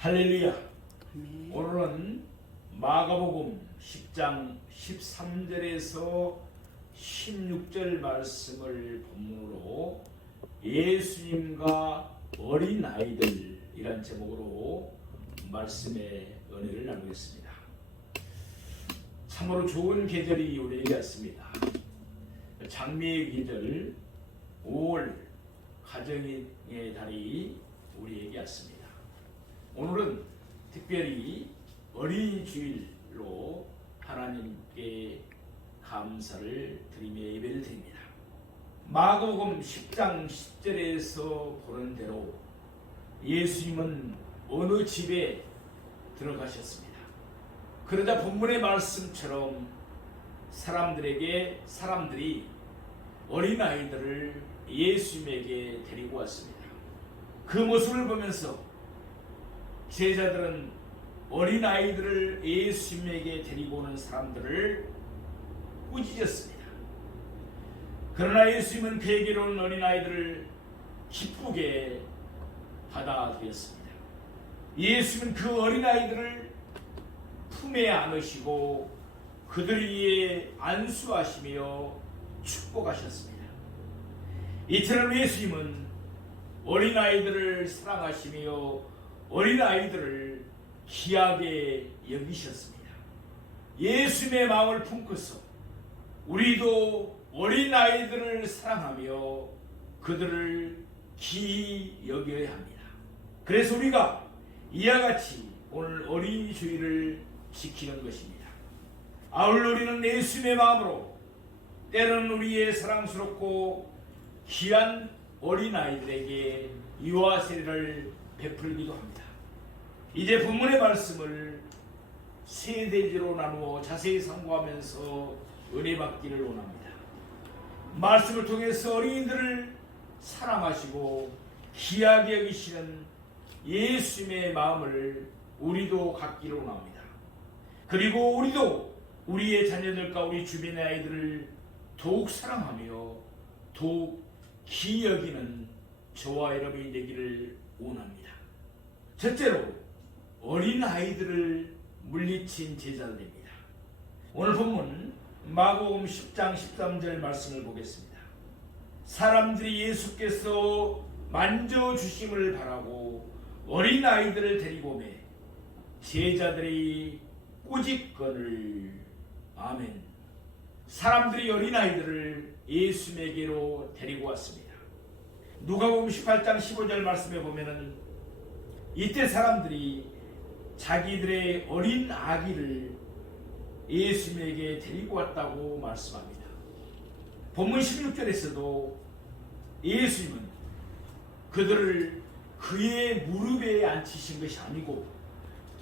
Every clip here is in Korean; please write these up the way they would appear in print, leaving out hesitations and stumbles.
할렐루야. 아멘. 오늘은 마가복음 10장 13절에서 16절 말씀을 본문으로 예수님과 어린아이들이란 제목으로 말씀의 은혜를 나누겠습니다. 참으로 좋은 계절이 우리에게 왔습니다. 장미의 계절, 5월 가정의 달이 우리에게 왔습니다. 오늘은 특별히 어린이 주일로 하나님께 감사를 드리며 예배를 드립니다. 마가복음 10장 10절에서 보는 대로 예수님은 어느 집에 들어가셨습니다. 그러자 본문의 말씀처럼 사람들이 어린아이들을 예수님에게 데리고 왔습니다. 그 모습을 보면서 제자들은 어린아이들을 예수님에게 데리고 오는 사람들을 꾸짖었습니다. 그러나 예수님은 그에게로 온 어린아이들을 기쁘게 받아들였습니다. 예수님은 그 어린아이들을 품에 안으시고 그들 위에 안수하시며 축복하셨습니다. 이처럼 예수님은 어린아이들을 사랑하시며 어린아이들을 귀하게 여기셨습니다. 예수님의 마음을 품고서 우리도 어린아이들을 사랑하며 그들을 귀히 여겨야 합니다. 그래서 우리가 이와 같이 오늘 어린이 주일을 지키는 것입니다. 아울러 우리는 예수님의 마음으로 때로는 우리의 사랑스럽고 귀한 어린아이들에게 이와 세례를 베풀기도 합니다. 이제 본문의 말씀을 세 대지로 나누어 자세히 상고하면서 은혜 받기를 원합니다. 말씀을 통해서 어린이들을 사랑하시고 귀하게 여기시는 예수님의 마음을 우리도 갖기를 원합니다. 그리고 우리도 우리의 자녀들과 우리 주변의 아이들을 더욱 사랑하며 더욱 귀히 여기는 저와 여러분이 되기를 원합니다. 첫째로 어린아이들을 물리친 제자들입니다. 오늘 본문 마가복음 10장 13절 말씀을 보겠습니다. 사람들이 예수께서 만져주심을 바라고 어린아이들을 데리고 오매 제자들이 꾸짖거늘. 아멘. 사람들이 어린아이들을 예수님에게로 데리고 왔습니다. 누가복음 18장 15절 말씀에 보면은 이때 사람들이 자기들의 어린 아기를 예수님에게 데리고 왔다고 말씀합니다. 본문 16절에서도 예수님은 그들을 그의 무릎에 앉히신 것이 아니고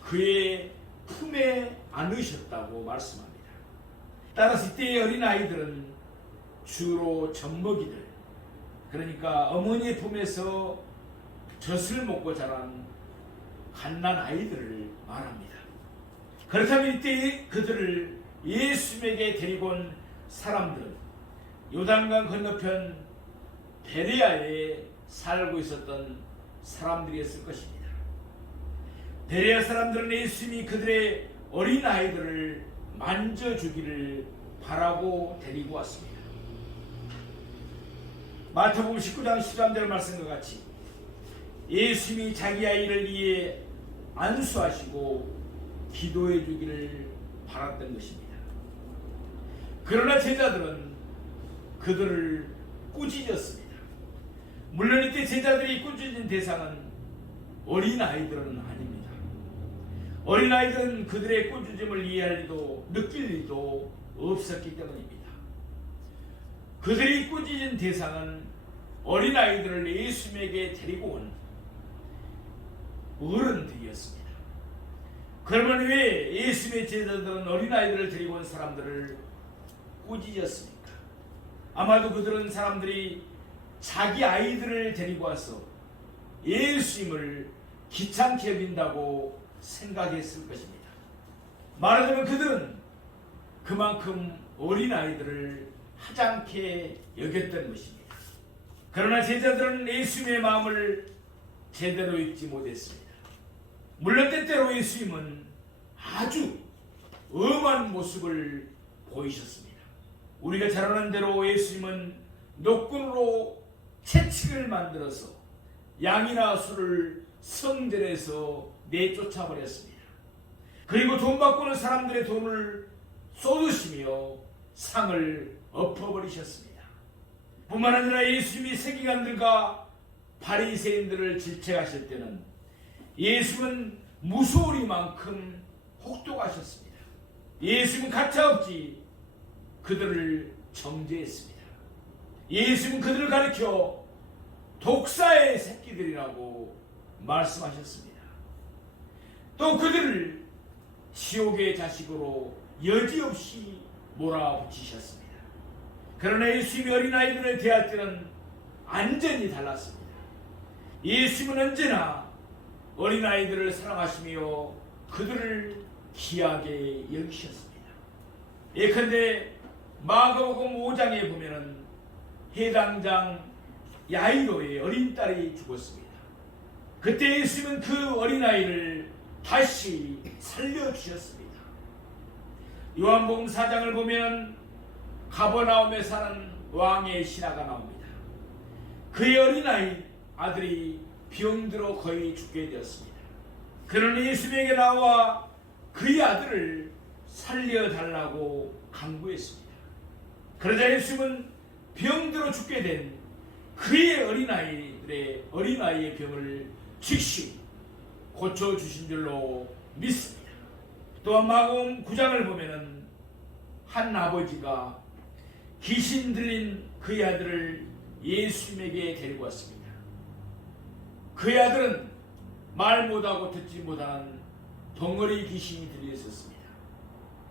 그의 품에 안으셨다고 말씀합니다. 따라서 이때의 어린아이들은 주로 젖먹이들, 그러니까 어머니의 품에서 젖을 먹고 자란 갓난아이들을 말합니다. 그렇다면 이때 그들을 예수님에게 데리고 온 사람들은 요단강 건너편 베레아에 살고 있었던 사람들이었을 것입니다. 베레아 사람들은 예수님이 그들의 어린아이들을 만져주기를 바라고 데리고 왔습니다. 마태복음 19장 13절 말씀과 같이 예수님이 자기 아이를 위해 안수하시고 기도해 주기를 바랐던 것입니다. 그러나 제자들은 그들을 꾸짖었습니다. 물론 이때 제자들이 꾸짖은 대상은 어린아이들은 아닙니다. 어린아이들은 그들의 꾸짖음을 이해할 리도 느낄 리도 없었기 때문입니다. 그들이 꾸짖은 대상은 어린아이들을 예수님에게 데리고 온 어른들이었습니다. 그러면 왜 예수님의 제자들은 어린아이들을 데리고 온 사람들을 꾸짖었습니까? 아마도 그들은 사람들이 자기 아이들을 데리고 와서 예수님을 귀찮게 여긴다고 생각했을 것입니다. 말하자면 그들은 그만큼 어린아이들을 하찮게 여겼던 것입니다. 그러나 제자들은 예수님의 마음을 제대로 읽지 못했습니다. 물론 때때로 예수님은 아주 엄한 모습을 보이셨습니다. 우리가 잘 아는 대로 예수님은 노끈으로 채찍을 만들어서 양이나 소를 성전에서 내쫓아 버렸습니다. 그리고 돈 바꾸는 사람들의 돈을 쏟으시며 상을 엎어버리셨습니다. 뿐만 아니라 예수님이 세기관들과 바리새인들을 질책하실 때는 예수님은 무소리만큼 혹독하셨습니다. 예수님은 가차없이 그들을 정죄했습니다. 예수님은 그들을 가리켜 독사의 새끼들이라고 말씀하셨습니다. 또 그들을 지옥의 자식으로 여지없이 몰아붙이셨습니다. 그러나 예수님이 어린아이들을 대할 때는 완전히 달랐습니다. 예수님은 언제나 어린아이들을 사랑하시며 그들을 귀하게 여기셨습니다. 예컨대 마가복음 5장에 보면은 해당장 야이로의 어린 딸이 죽었습니다. 그때 예수님은 그 어린아이를 다시 살려주셨습니다. 요한복음 4장을 보면 가버나움에 사는 왕의 신하가 나옵니다. 그의 어린아이 아들이 병들어 거의 죽게 되었습니다. 그는 예수님에게 나와 그의 아들을 살려달라고 간구했습니다. 그러자 예수님은 병들어 죽게 된 그의 어린아이의 병을 즉시 고쳐주신 줄로 믿습니다. 또한 마가복음 9장을 보면은 한 아버지가 귀신 들린 그의 아들을 예수님에게 데리고 왔습니다. 그의 아들은 말 못하고 듣지 못하는 덩어리 귀신이 들려 있었습니다.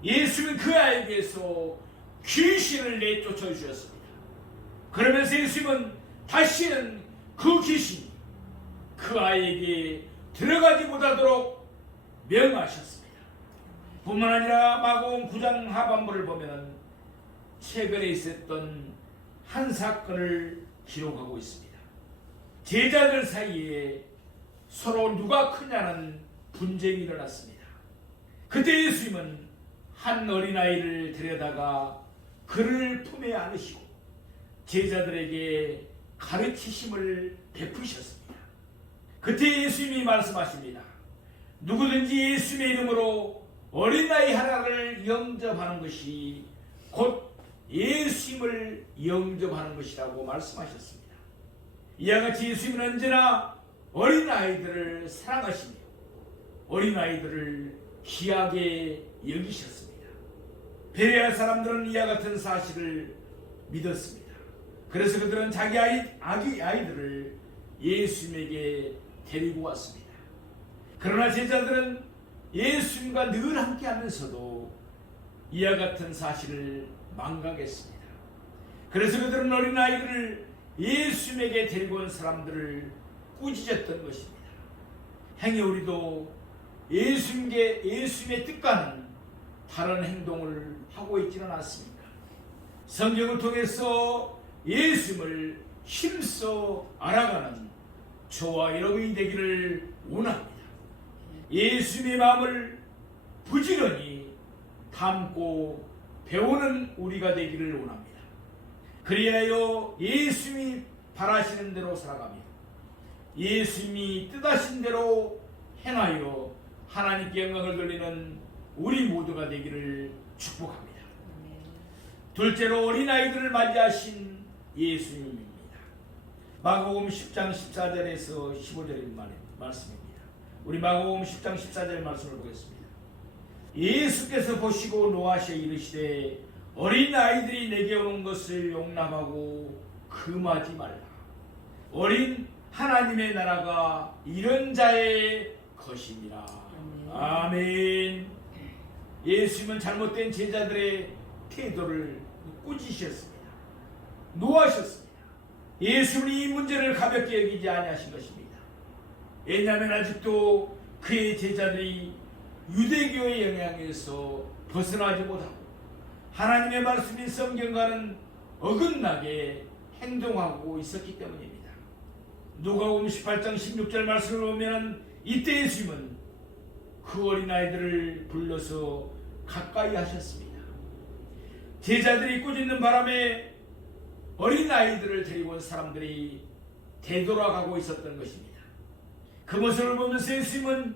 예수님은 그 아이에게서 귀신을 내쫓아 주셨습니다. 그러면서 예수님은 다시는 그 귀신이 그 아이에게 들어가지 못하도록 명하셨습니다. 뿐만 아니라 마가복음 9장 하반부를 보면 최근에 있었던 한 사건을 기록하고 있습니다. 제자들 사이에 서로 누가 크냐는 분쟁이 일어났습니다. 그때 예수님은 한 어린아이를 데려다가 그를 품에 안으시고 제자들에게 가르치심을 베푸셨습니다. 그때 예수님이 말씀하십니다. 누구든지 예수님의 이름으로 어린아이 하나를 영접하는 것이 곧 예수님을 영접하는 것이라고 말씀하셨습니다. 이와 같이 예수님은 언제나 어린아이들을 사랑하시며 어린아이들을 귀하게 여기셨습니다. 베레아 사람들은 이와 같은 사실을 믿었습니다. 그래서 그들은 자기 아이들을 예수님에게 데리고 왔습니다. 그러나 제자들은 예수님과 늘 함께 하면서도 이와 같은 사실을 망각했습니다. 그래서 그들은 어린아이들을 예수님에게 데리고 온 사람들을 꾸짖었던 것입니다. 행여 우리도 예수님의 뜻과는 다른 행동을 하고 있지는 않습니까? 성경을 통해서 예수님을 힘써 알아가는 저와 여러분이 되기를 원합니다. 예수님의 마음을 부지런히 담고 배우는 우리가 되기를 원합니다. 그리하여 예수님이 바라시는 대로 살아가며 예수님이 뜻하신 대로 행하여 하나님께 영광을 돌리는 우리 모두가 되기를 축복합니다. 둘째로 어린아이들을 맞이하신 예수님입니다. 마가복음 10장 14절에서 15절의 말씀입니다. 우리 마가복음 10장 14절 말씀을 보겠습니다. 예수께서 보시고 노하시어 이르시되 어린아이들이 내게 오는 것을 용납하고 금하지 말라. 어린 하나님의 나라가 이런 자의 것이니라. 아멘. 예수님은 잘못된 제자들의 태도를 꾸짖으셨습니다. 노하셨습니다. 예수님은 이 문제를 가볍게 여기지 아니하신 것입니다. 왜냐하면 아직도 그의 제자들이 유대교의 영향에서 벗어나지 못하고 하나님의 말씀인 성경과는 어긋나게 행동하고 있었기 때문입니다. 누가복음 18장 16절 말씀을 보면 이때 예수님은 그 어린아이들을 불러서 가까이 하셨습니다. 제자들이 꾸짖는 바람에 어린아이들을 데리고 온 사람들이 되돌아가고 있었던 것입니다. 그 모습을 보면서 예수님은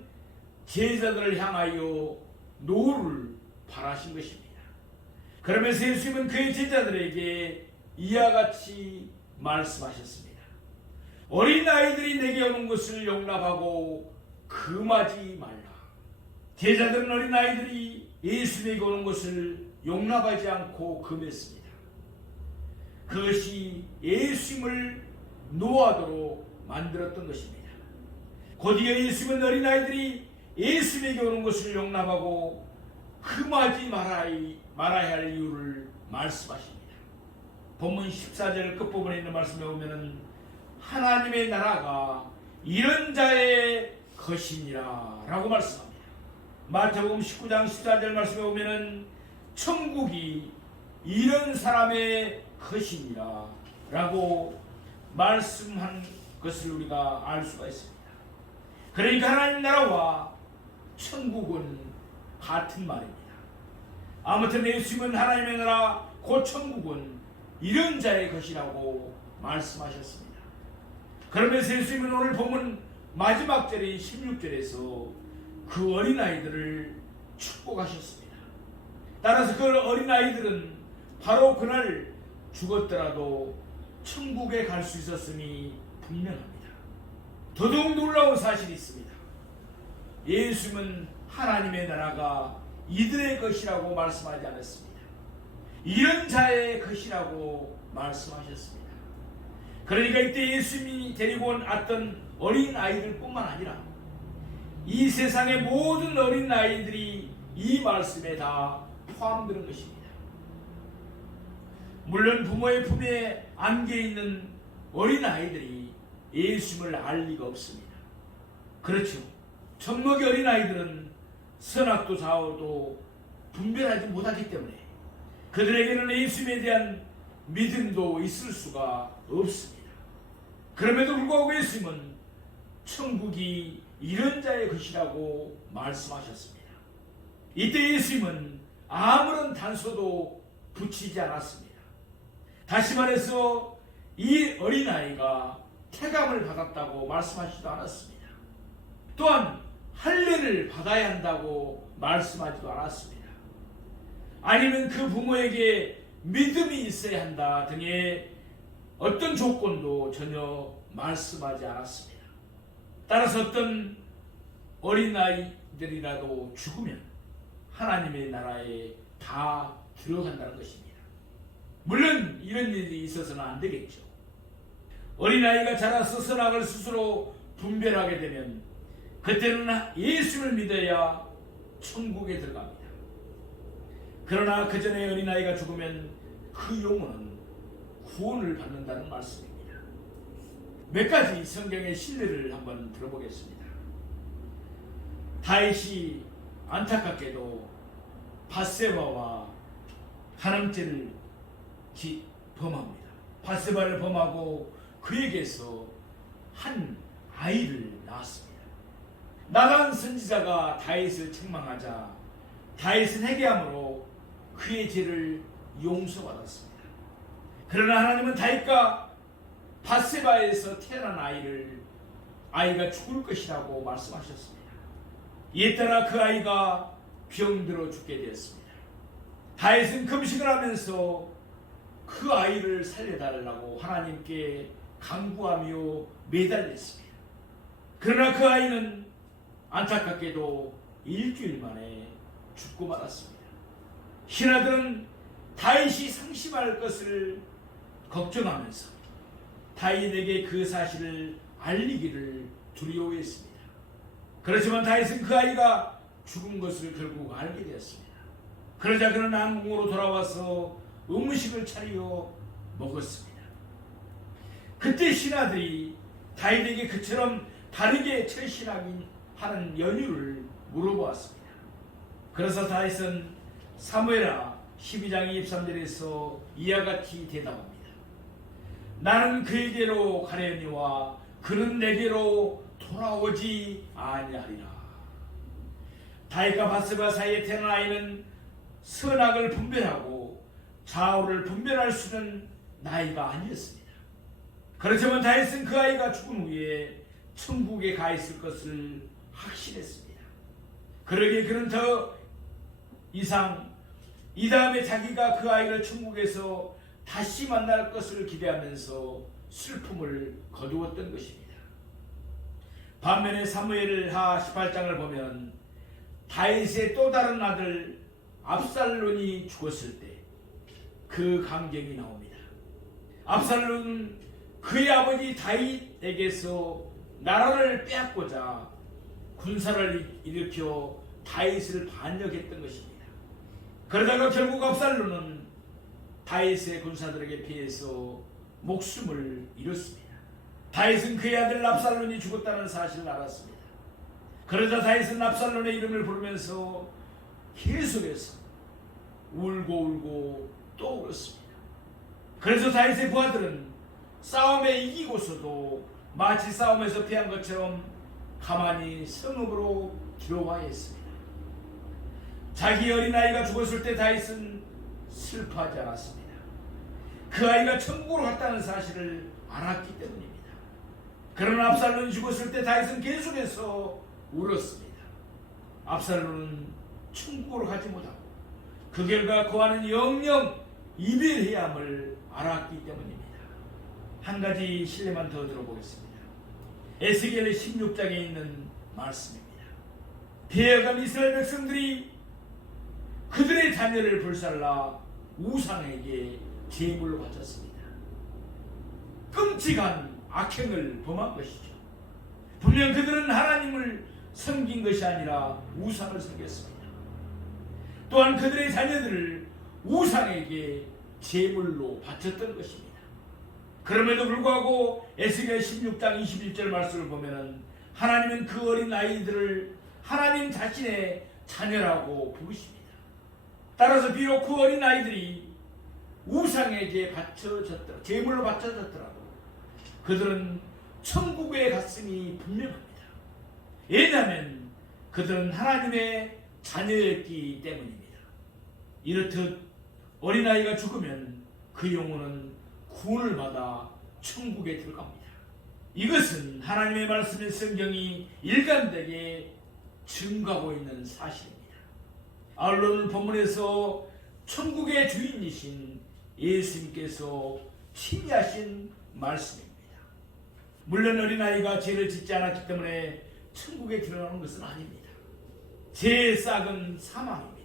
제자들을 향하여 노를 바라신 것입니다. 그러면서 예수님은 그의 제자들에게 이와 같이 말씀하셨습니다. 어린아이들이 내게 오는 것을 용납하고 금하지 말라. 제자들은 어린아이들이 예수님에게 오는 것을 용납하지 않고 금했습니다. 그것이 예수님을 노하도록 만들었던 것입니다. 곧이어 예수님은 어린아이들이 예수님에게 오는 것을 용납하고 금하지 말아야 할 이유를 말씀하십니다. 본문 14절 끝부분에 있는 말씀에 보면 하나님의 나라가 이런 자의 것이니라 라고 말씀합니다. 마태복음 19장 14절 말씀에 보면 천국이 이런 사람의 것이니라 라고 말씀한 것을 우리가 알 수가 있습니다. 그러니까 하나님 나라와 천국은 같은 말입니다. 아무튼 예수님은 하나님의 나라 곧 천국은 이런 자의 것이라고 말씀하셨습니다. 그러면서 예수님은 오늘 본문 마지막 절인 16절에서 그 어린아이들을 축복하셨습니다. 따라서 그 어린아이들은 바로 그날 죽었더라도 천국에 갈 수 있었음이 분명합니다. 더더욱 놀라운 사실이 있습니다. 예수님은 하나님의 나라가 이들의 것이라고 말씀하지 않았습니다. 이런 자의 것이라고 말씀하셨습니다. 그러니까 이때 예수님이 데리고 왔던 어린 아이들 뿐만 아니라 이 세상의 모든 어린 아이들이 이 말씀에 다 포함되는 것입니다. 물론 부모의 품에 안겨 있는 어린 아이들이 예수님을 알 리가 없습니다. 그렇죠. 젖먹이 어린 아이들은 선악도 좌우도 분별하지 못하기 때문에 그들에게는 예수님에 대한 믿음도 있을 수가 없습니다. 그럼에도 불구하고 예수님은 천국이 이런 자의 것이라고 말씀하셨습니다. 이때 예수님은 아무런 단서도 붙이지 않았습니다. 다시 말해서 이 어린아이가 태감을 받았다고 말씀하지도 않았습니다. 또한 할례를 받아야 한다고 말씀하지도 않았습니다. 아니면 그 부모에게 믿음이 있어야 한다 등의 어떤 조건도 전혀 말씀하지 않았습니다. 따라서 어떤 어린아이들이라도 죽으면 하나님의 나라에 다 들어간다는 것입니다. 물론 이런 일이 있어서는 안 되겠죠. 어린아이가 자라서 선악을 스스로 분별하게 되면 그때는 예수를 믿어야 천국에 들어갑니다. 그러나 그 전에 어린아이가 죽으면 그 영혼은 구원을 받는다는 말씀입니다. 몇 가지 성경의 신뢰를 한번 들어보겠습니다. 다윗이 안타깝게도 밧세바와 간음죄를 범합니다. 밧세바를 범하고 그에게서 한 아이를 낳았습니다. 나단 선지자가 다윗을 책망하자 다윗은 회개함으로 그의 죄를 용서받았습니다. 그러나 하나님은 다윗과 밧세바에서 태어난 아이가 죽을 것이라고 말씀하셨습니다. 이에 따라 그 아이가 병들어 죽게 되었습니다. 다윗은 금식을 하면서 그 아이를 살려달라고 하나님께 간구하며 매달렸습니다. 그러나 그 아이는 안타깝게도 일주일 만에 죽고 말았습니다. 신하들은 다윗이 상심할 것을 걱정하면서 다윗에게 그 사실을 알리기를 두려워했습니다. 그렇지만 다윗은 그 아이가 죽은 것을 결국 알게 되었습니다. 그러자 그는 왕궁으로 돌아와서 음식을 차려 먹었습니다. 그때 신하들이 다윗에게 그처럼 다르게 철신하는 연유를 물어보았습니다. 그래서 다윗은 사무엘하 12장 23절에서 이와 같이 대답합니다. 나는 그에게로 가려니와 그는 내게로 돌아오지 아니하리라. 다윗과 바세바 사이에 태어난 아이는 선악을 분별하고 좌우를 분별할 수 있는 나이가 아니었습니다. 그렇지만 다윗은 그 아이가 죽은 후에 천국에 가 있을 것을 확신했습니다. 그러기에 그는 더 이상 이 다음에 자기가 그 아이를 천국에서 다시 만날 것을 기대하면서 슬픔을 거두었던 것입니다. 반면에 사무엘하 18장을 보면 다윗의 또 다른 아들 압살론이 죽었을 때 그 감정이 나옵니다. 압살론은 그의 아버지 다윗에게서 나라를 빼앗고자 군사를 일으켜 다윗을 반역했던 것입니다. 그러다가 결국 압살론은 다윗의 군사들에게 피해서 목숨을 잃었습니다. 다윗은 그의 아들 압살론이 죽었다는 사실을 알았습니다. 그러자 다윗은 압살론의 이름을 부르면서 계속해서 울고 또 울었습니다. 그래서 다윗의 부하들은 싸움에 이기고서도 마치 싸움에서 패한 것처럼 가만히 성읍으로 들어와야 했습니다. 자기 어린아이가 죽었을 때 다윗은 슬퍼하지 않았습니다. 그 아이가 천국으로 갔다는 사실을 알았기 때문입니다. 그러나 압살론이 죽었을 때 다윗은 계속해서 울었습니다. 압살론은 천국으로 가지 못하고 그 결과 그와는 영영 이별해야 함을 알았기 때문입니다. 한 가지 실례만 더 들어보겠습니다. 에스겔 16장에 있는 말씀입니다. 배역한 이스라엘 백성들이 그들의 자녀를 불살라 우상에게 제물로 바쳤습니다. 끔찍한 악행을 범한 것이죠. 분명 그들은 하나님을 섬긴 것이 아니라 우상을 섬겼습니다. 또한 그들의 자녀들을 우상에게 제물로 바쳤던 것입니다. 그럼에도 불구하고 에스겔 16장 21절 말씀을 보면 하나님은 그 어린 아이들을 하나님 자신의 자녀라고 부르십니다. 따라서 비록 그 어린 아이들이 우상에게 바쳐졌더라, 제물로 바쳐졌더라도 그들은 천국에 갔음이 분명합니다. 왜냐하면 그들은 하나님의 자녀였기 때문입니다. 이렇듯 어린아이가 죽으면 그 영혼은 구원을 받아 천국에 들어갑니다. 이것은 하나님의 말씀인 성경이 일관되게 증거하고 있는 사실입니다. 아울러 오늘 본문에서 천국의 주인이신 예수님께서 친히하신 말씀입니다. 물론 어린아이가 죄를 짓지 않았기 때문에 천국에 들어가는 것은 아닙니다. 죄의 싹은 사망입니다.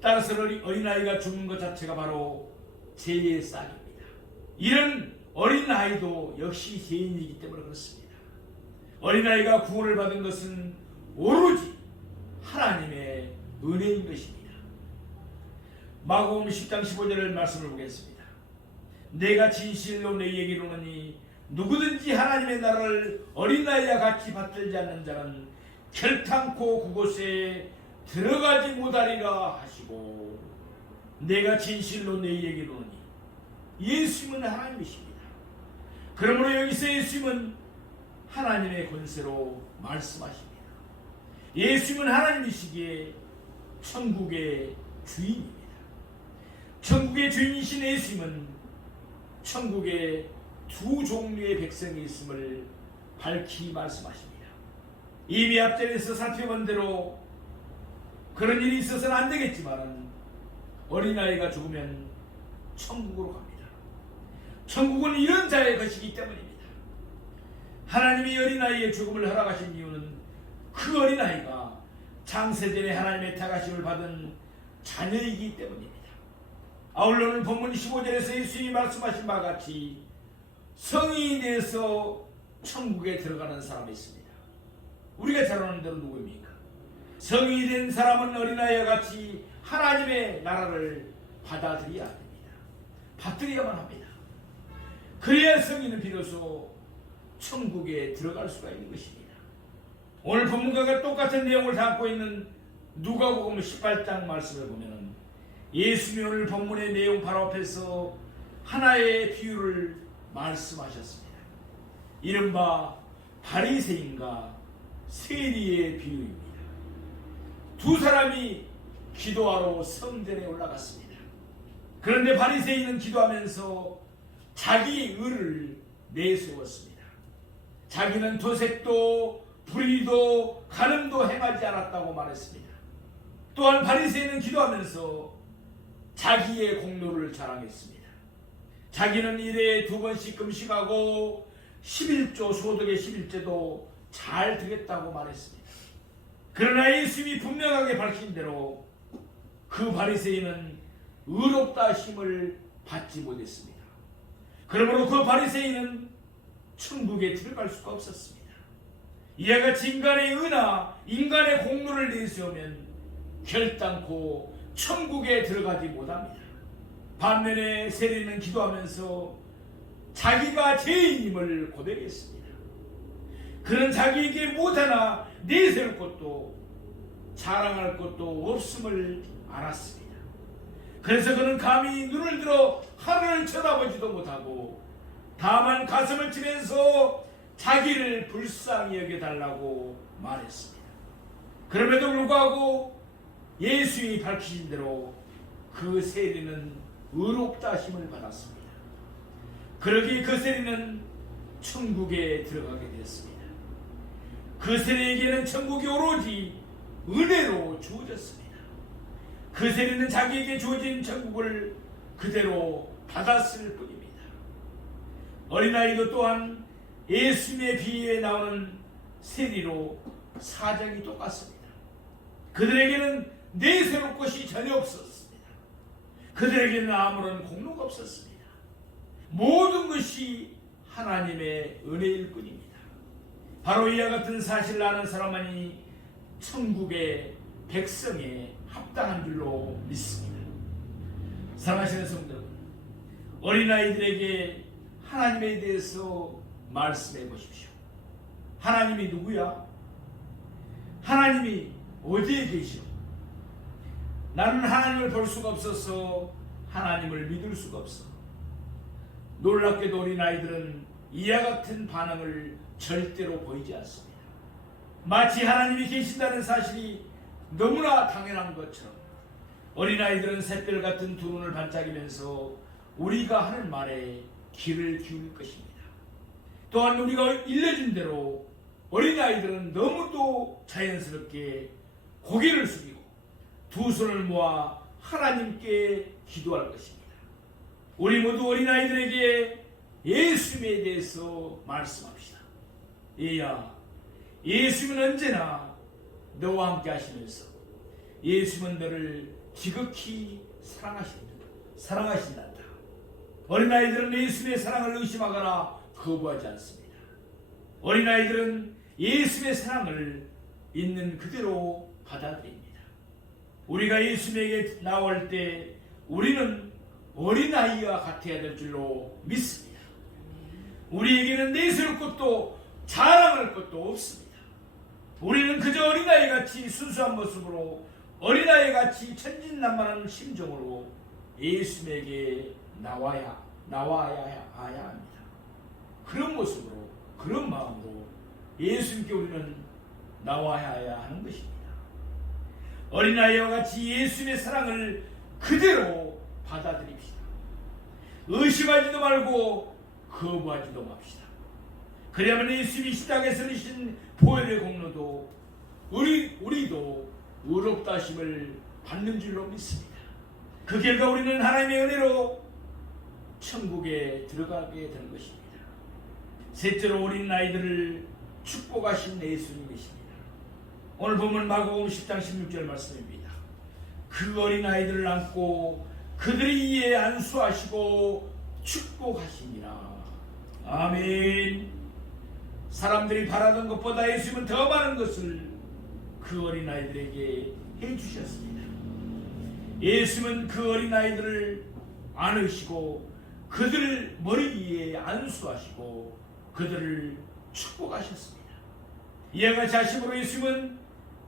따라서 어린아이가 죽는 것 자체가 바로 죄의 싹입니다. 이런 어린아이도 역시 죄인이기 때문에 그렇습니다. 어린아이가 구원을 받은 것은 오로지 하나님의 은혜인 것입니다. 마가복음 10장 15절의 말씀을 보겠습니다. 내가 진실로 너희에게 이르노니 누구든지 하나님의 나라를 어린아이와 같이 받들지 않는 자는 결탄코 그곳에 들어가지 못하리라 하시고, 내가 진실로 너희에게 이르노니 예수님은 하나님이십니다. 그러므로 여기서 예수님은 하나님의 권세로 말씀하십니다. 예수님은 하나님이시기에 천국의 주인입니다. 천국의 주인이신 예수님은 천국에 두 종류의 백성이 있음을 밝히 말씀하십니다. 이미 앞전에서 살펴본 대로 그런 일이 있어서는 안 되겠지만 어린아이가 죽으면 천국으로 갑니다. 천국은 이런 자의 것이기 때문입니다. 하나님이 어린아이의 죽음을 허락하신 이유는 그 어린아이가 창세전에 하나님의 택하심을 받은 자녀이기 때문입니다. 아울러는 본문 15절에서 예수님이 말씀하신 바와 같이 성인이 돼서 천국에 들어가는 사람이 있습니다. 우리가 잘 아는 대로 누구입니까? 성인이 된 사람은 어린아이와 같이 하나님의 나라를 받아들여야 됩니다. 받들여야만 합니다. 그래야 성인은 비로소 천국에 들어갈 수가 있는 것입니다. 오늘 본문과 똑같은 내용을 담고 있는 누가복음 18장 말씀을 보면 예수님이 오늘 본문의 내용 바로 앞에서 하나의 비유를 말씀하셨습니다. 이른바 바리새인과 세리의 비유입니다. 두 사람이 기도하러 성전에 올라갔습니다. 그런데 바리새인은 기도하면서 자기의 의를 내세웠습니다. 자기는 도색도 불의도 간음도 행하지 않았다고 말했습니다. 또한 바리새인은 기도하면서 자기의 공로를 자랑했습니다. 자기는 일에 2번씩 금식하고 11조 소득의 11제도 잘 되겠다고 말했습니다. 그러나 예수님이 분명하게 밝힌 대로 그 바리새인은 의롭다 하심을 받지 못했습니다. 그러므로 그 바리새인은 천국에 들어갈 수가 없었습니다. 이와 같이 인간의 의나 인간의 공로를 내세우면 결단코 천국에 들어가지 못합니다. 반면에 세리는 기도하면서 자기가 죄인임을 고백했습니다. 그는 자기에게 못 하나 내세울 것도 자랑할 것도 없음을 알았습니다. 그래서 그는 감히 눈을 들어 하늘을 쳐다보지도 못하고 다만 가슴을 치면서 자기를 불쌍히 여겨달라고 말했습니다. 그럼에도 불구하고 예수님이 밝히신 대로 그 세리는 의롭다 하심을 받았습니다. 그러기에 그 세리는 천국에 들어가게 되었습니다. 그 세리에게는 천국이 오로지 은혜로 주어졌습니다. 그 세리는 자기에게 주어진 천국을 그대로 받았을 뿐입니다. 어린아이도 또한 예수님의 비유에 나오는 세리로 사정이 똑같습니다. 그들에게는 내세울 것이 전혀 없었습니다. 그들에게는 아무런 공로가 없었습니다. 모든 것이 하나님의 은혜일 뿐입니다. 바로 이와 같은 사실을 아는 사람만이 천국의 백성에 합당한 줄로 믿습니다. 사랑하시는 성도 여러분, 어린아이들에게 하나님에 대해서 말씀해 보십시오. 하나님이 누구야? 하나님이 어디에 계시오? 나는 하나님을 볼 수가 없어서 하나님을 믿을 수가 없어. 놀랍게도 어린아이들은 이와 같은 반응을 절대로 보이지 않습니다. 마치 하나님이 계신다는 사실이 너무나 당연한 것처럼 어린아이들은 샛별 같은 두 눈을 반짝이면서 우리가 하는 말에 귀를 기울일 것입니다. 또한 우리가 일러준 대로 어린아이들은 너무도 자연스럽게 고개를 숙이고 두 손을 모아 하나님께 기도할 것입니다. 우리 모두 어린아이들에게 예수님에 대해서 말씀합시다. 얘야, 예수님은 언제나 너와 함께 하시면서 예수님은 너를 지극히 사랑하신단다. 어린아이들은 예수님의 사랑을 의심하거나 거부하지 않습니다. 어린아이들은 예수님의 사랑을 있는 그대로 받아들입니다. 우리가 예수님에게 나올 때 우리는 어린아이와 같아야 될 줄로 믿습니다. 우리에게는 내세울 것도 자랑할 것도 없습니다. 우리는 그저 어린아이같이 순수한 모습으로 어린아이같이 천진난만한 심정으로 예수님에게 나와야 합니다. 그런 모습으로, 그런 마음으로 예수님께 우리는 나와야 하는 것입니다. 어린아이와 같이 예수님의 사랑을 그대로 받아들입시다. 의심하지도 말고 거부하지도 맙시다. 그래야만 예수님이 이 땅에서 이루신 보혈의 공로도 우리도 의롭다 하심을 받는 줄로 믿습니다. 그 결과 우리는 하나님의 은혜로 천국에 들어가게 되는 것입니다. 셋째로 어린 아이들을 축복하신 예수님이십니다. 오늘 보면 마가복음 10장 16절 말씀입니다. 그 어린 아이들을 안고 그들의 이에 안수하시고 축복하시니라. 아멘. 사람들이 바라던 것보다 예수님은 더 많은 것을 그 어린 아이들에게 해주셨습니다. 예수님은 그 어린 아이들을 안으시고 그들 머리 위에 안수하시고 그들을 축복하셨습니다. 이와 같이 하심으로 예수님은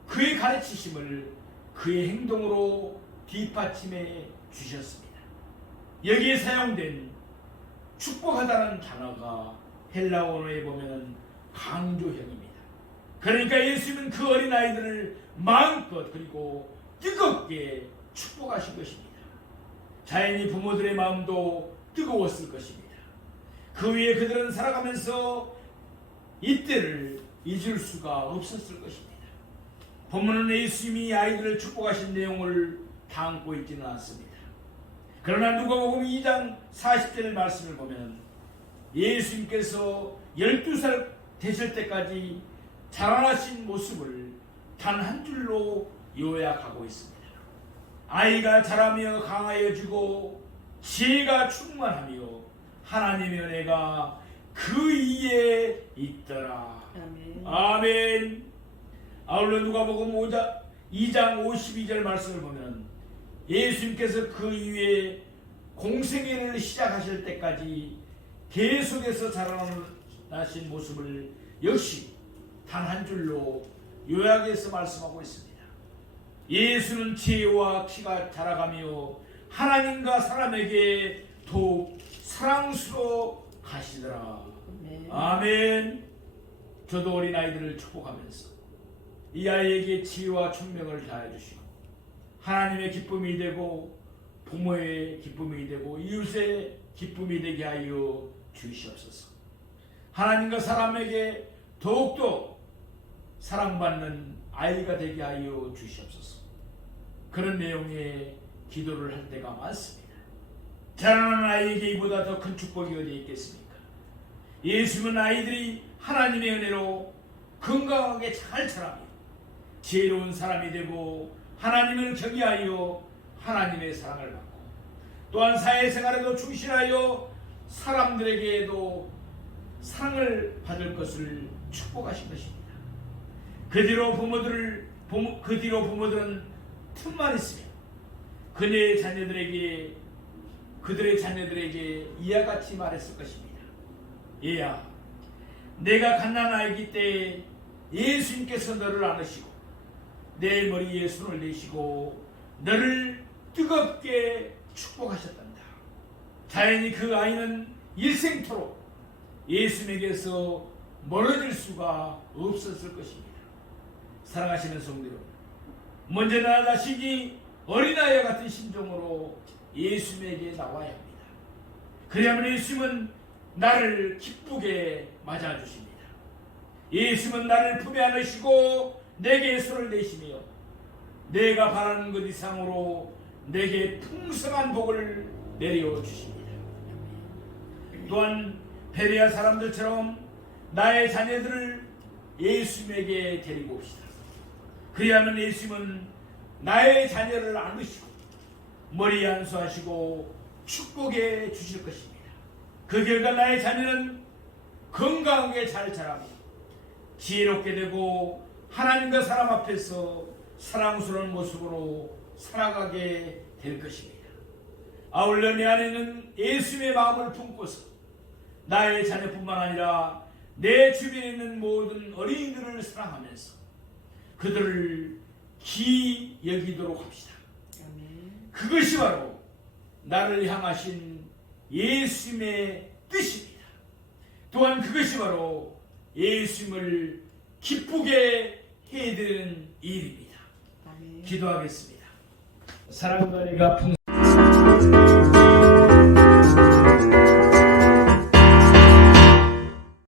그의 가르치심을 그의 행동으로 뒷받침해 주셨습니다. 여기에 사용된 축복하다는 단어가 헬라어에 보면 강조형입니다. 그러니까 예수님은 그 어린아이들을 마음껏 그리고 뜨겁게 축복하신 것입니다. 자연히 부모들의 마음도 뜨거웠을 것입니다. 그 위에 그들은 살아가면서 이때를 잊을 수가 없었을 것입니다. 본문은 예수님이 아이들을 축복하신 내용을 담고 있지는 않습니다. 그러나 누가복음 2장 40절 말씀을 보면 예수님께서 12살 되실 때까지 자라나신 모습을 단 한 줄로 요약하고 있습니다. 아이가 자라며 강하여지고 지혜가 충만하며 하나님의 은혜가 그 위에 있더라. 아멘. 아멘. 아울러 누가복음 2장 52절 말씀을 보면 예수님께서 그 이후에 공생애를 시작하실 때까지 계속해서 자라나신 모습을 역시 단 한 줄로 요약해서 말씀하고 있습니다. 예수는 지혜와 키가 자라가며 하나님과 사람에게 더욱 사랑스러워 가시더라. 아멘. 저도 어린아이들을 축복하면서 이 아이에게 지혜와 총명을 다해 주시고 하나님의 기쁨이 되고 부모의 기쁨이 되고 이웃의 기쁨이 되게 하여 주시옵소서. 하나님과 사람에게 더욱더 사랑받는 아이가 되게 하여 주시옵소서. 그런 내용의 기도를 할 때가 많습니다. 자라나는 아이에게 이보다 더 큰 축복이 어디 있겠습니까? 예수님은 아이들이 하나님의 은혜로 건강하게 잘 자라며 지혜로운 사람이 되고 하나님을 경외하여 하나님의 사랑을 받고 또한 사회생활에도 충실하여 사람들에게도 사랑을 받을 것을 축복하신 것입니다. 그 뒤로 부모들은 틈만 있으면 그들의 자녀들에게 이와 같이 말했을 것입니다. 얘야, 내가 갓난아이기 때 예수님께서 너를 안으시고 내 머리에 손을 내시고 너를 뜨겁게 축복하셨단다. 자연히 그 아이는 일생토록 예수님에게서 멀어질 수가 없었을 것입니다. 사랑하시는 성도 여러분, 먼저 나 자신이 어린아이와 같은 심정으로 예수님에게 나와야 합니다. 그래야만 예수님은 나를 기쁘게 맞아주십니다. 예수님은 나를 품에 안으시고 내게 손을 내시며 내가 바라는 것 이상으로 내게 풍성한 복을 내려주십니다. 또한 베레아 사람들처럼 나의 자녀들을 예수님에게 데리고 옵시다. 그리하면 예수님은 나의 자녀를 안으시고 머리에 안수하시고 축복해 주실 것입니다. 그 결과 나의 자녀는 건강하게 잘 자라며 지혜롭게 되고 하나님과 사람 앞에서 사랑스러운 모습으로 살아가게 될 것입니다. 아울러 내 안에는 예수님의 마음을 품고서 나의 자녀뿐만 아니라 내 주변에 있는 모든 어린이들을 사랑하면서 그들을 귀히 여기도록 합시다. 그것이 바로 나를 향하신 예수님의 뜻입니다. 또한 그것이 바로 예수님을 기쁘게 해드리는 일입니다. 기도하겠습니다. 사랑과 은혜가